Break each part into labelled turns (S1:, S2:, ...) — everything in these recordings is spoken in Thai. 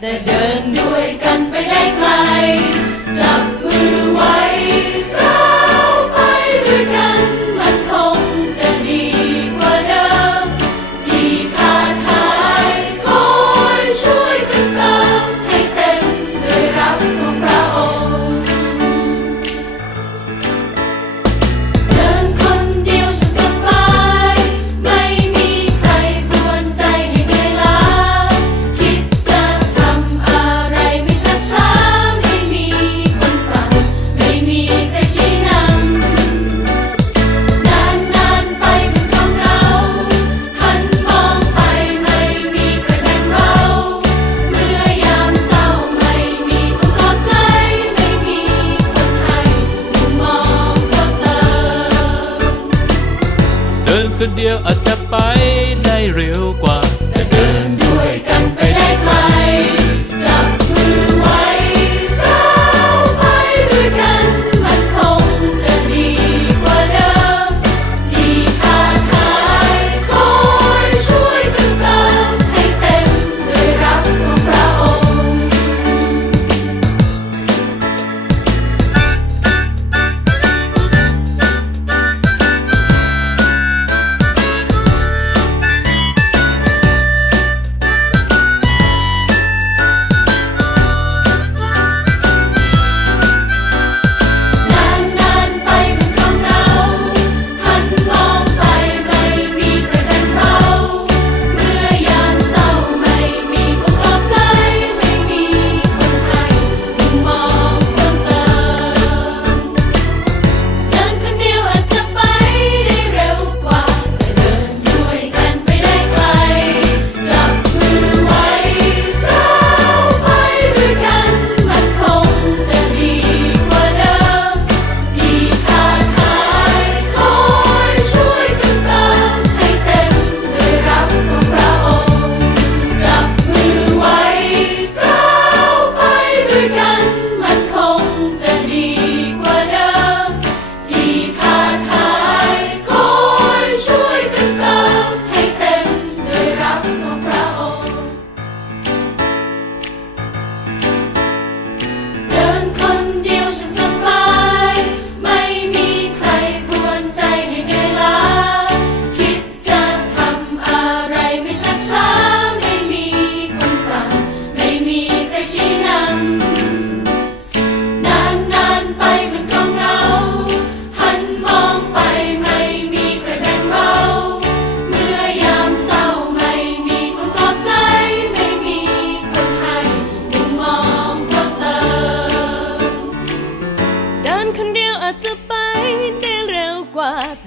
S1: แต่เดินด้วยกันไปได้ไกล
S2: เดียวอาจจะไปได้เร็วกว่า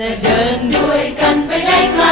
S1: แต่เดินด้วยกันไปได้ไกล